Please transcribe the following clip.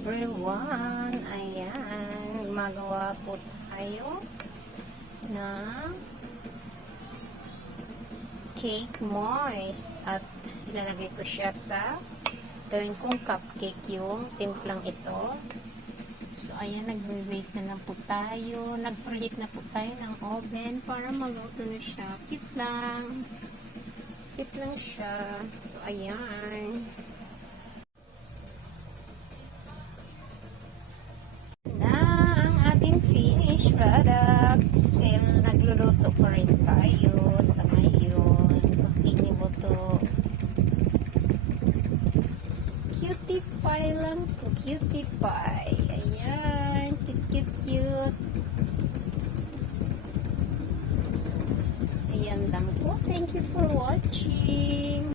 everyone! Ayan, magawa po tayo ng cake moist at ilalagay ko siya sa gawin kong cupcake yung timplang ito. So, ayan, nagbe-bake na po tayo. Nag-project na po tayo ng oven para maluto na siya. Cute lang. Cute lang siya. So, ayan. Ang ating finished product. Still, nagluluto pa rin tayo sa ngayon. Continue mo to. Cutie pie lang to. Cutie pie. Ayan. Cute. Ayan lang po. Thank you for watching.